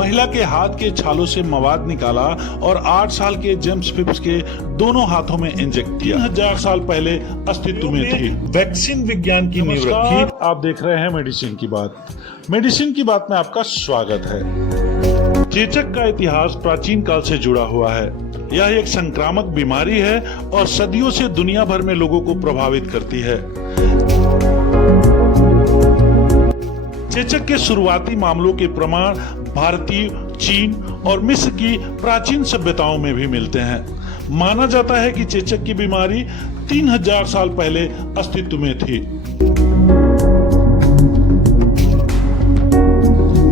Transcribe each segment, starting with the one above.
महिला के हाथ के छालों से मवाद निकाला और 8 साल के जेम्स फिप्स के दोनों हाथों में इंजेक्ट किया। 3000 साल पहले अस्तित्व में थी। वैक्सीन विज्ञान की नींव रखी। आप देख रहे हैं मेडिसिन की बात। मेडिसिन की बात में आपका स्वागत है। चेचक का इतिहास प्राचीन काल से जुड़ा हुआ है। यह एक संक्रामक बीमारी है और सदियों से दुनिया भर में लोगों को प्रभावित करती है। चेचक के शुरुआती मामलों के प्रमाण भारतीय, चीन और मिस्र की प्राचीन सभ्यताओं में भी मिलते हैं। माना जाता है कि चेचक की बीमारी 3000 साल पहले अस्तित्व में थी।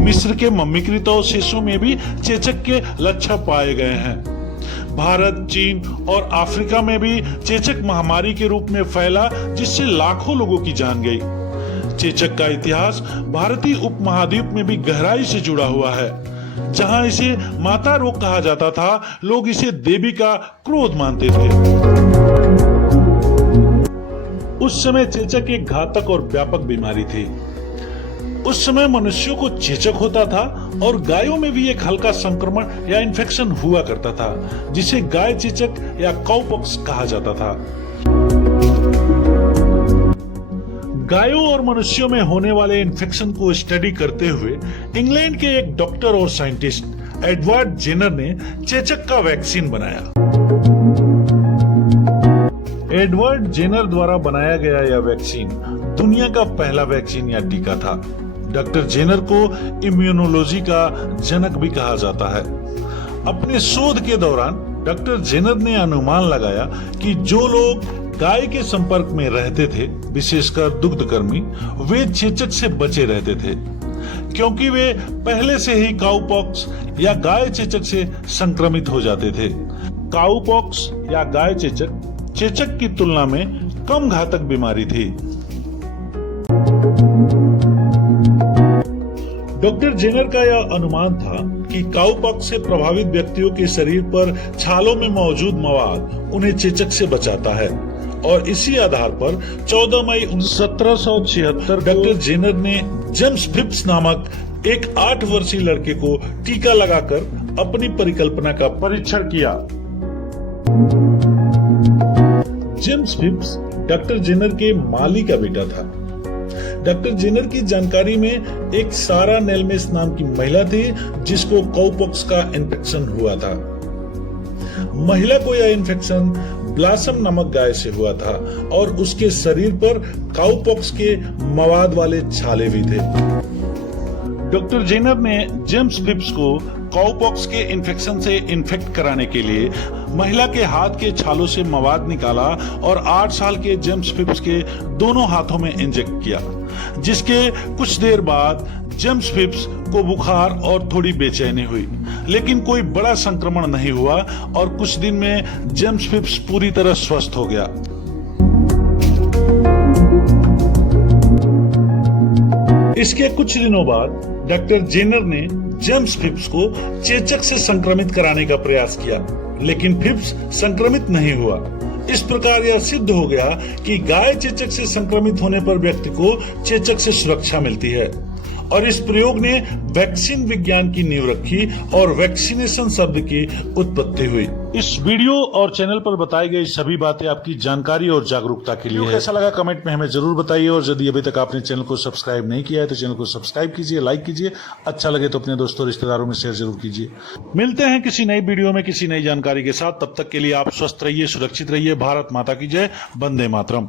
मिस्र के मम्मीकृत अवशेषों में भी चेचक के लक्षण पाए गए हैं। भारत, चीन और अफ्रीका में भी चेचक महामारी के रूप में फैला, जिससे लाखों लोगों की जान गई। चेचक का इतिहास भारतीय उपमहाद्वीप में भी गहराई से जुड़ा हुआ है। जहां इसे माता रोग कहा जाता था, लोग इसे देवी का क्रोध मानते थे। उस समय चेचक एक घातक और व्यापक बीमारी थी। उस समय मनुष्यों को चेचक होता था और गायों में भी एक हल्का संक्रमण या इन्फेक्शन हुआ करता था, जिसे गाय चेचक या काउपॉक्स कहा जाता था। गायों और मनुष्यों में होने वाले इन्फेक्शन को स्टडी करते हुए इंग्लैंड के एक डॉक्टर और साइंटिस्ट एडवर्ड जेनर ने चेचक का वैक्सीन बनाया। एडवर्ड जेनर द्वारा बनाया गया यह वैक्सीन दुनिया का पहला वैक्सीन या टीका था। डॉक्टर जेनर को इम्यूनोलॉजी का जनक भी कहा जाता है। अपने शोध के दौरान डॉक्टर जेनर ने अनुमान लगाया कि जो लोग गाय के संपर्क में रहते थे, विशेषकर दुग्धकर्मी, वे चेचक से बचे रहते थे, क्योंकि वे पहले से ही काउपॉक्स या गाय चेचक से संक्रमित हो जाते थे। काउपॉक्स या गाय चेचक चेचक की तुलना में कम घातक बीमारी थी। डॉक्टर जेनर का यह अनुमान था कि काउपॉक्स से प्रभावित व्यक्तियों के शरीर पर छालों में मौजूद मवाद उन्हें चेचक से बचाता है, और इसी आधार पर 14 मई 1776 डॉक्टर जेनर ने जेम्स फिप्स नामक एक 8 वर्षीय लड़के को टीका लगाकर अपनी परिकल्पना का परीक्षण किया। जेम्स फिप्स डॉक्टर जेनर के माली का बेटा था। डॉक्टर जेनर की जानकारी में एक सारा नेल्मेस नाम की महिला थी, जिसको काउपॉक्स का इन्फेक्शन हुआ था। महिला को यह इन्फेक्शन ब्लॉसम नामक गाय से हुआ था और उसके शरीर पर काउपॉक्स के मवाद वाले छाले भी थे। डॉक्टर जेनर ने जेम्स फिप्स को काउपॉक्स के इन्फेक्शन से इन्फेक्ट कराने के लिए महिला के हाथ के छालों से मवाद निकाला और 8 साल के जेम्स फिप्स के दोनों हाथों में इंजेक्ट किया, जिसके कुछ देर बाद जेम्स फिप्स को बुखार और थोड़ी बेचैनी हुई, लेकिन कोई बड़ा संक्रमण नहीं हुआ और कुछ दिन में जेम्स फिप्स पूरी तरह स्वस्थ हो गया। इसके कुछ दिनों बाद डॉक्टर जेनर ने जेम्स फिप्स को चेचक से संक्रमित कराने का प्रयास किया, लेकिन फिप्स संक्रमित नहीं हुआ। इस प्रकार यह सिद्ध हो गया कि गाय चेचक से संक्रमित होने पर व्यक्ति को चेचक से सुरक्षा मिलती है, और इस प्रयोग ने वैक्सीन विज्ञान की नींव रखी और वैक्सीनेशन शब्द की उत्पत्ति हुई। इस वीडियो और चैनल पर बताई गई सभी बातें आपकी जानकारी और जागरूकता के लिए है। कैसा लगा कमेंट में हमें जरूर बताइए, और यदि अभी तक आपने चैनल को सब्सक्राइब नहीं किया है तो चैनल को सब्सक्राइब कीजिए, लाइक कीजिए, अच्छा लगे तो अपने दोस्तों रिश्तेदारों में शेयर जरूर कीजिए। मिलते हैं किसी नई वीडियो में किसी नई जानकारी के साथ। तब तक के लिए आप स्वस्थ रहिए, सुरक्षित रहिए। भारत माता की जय। वंदे मातरम।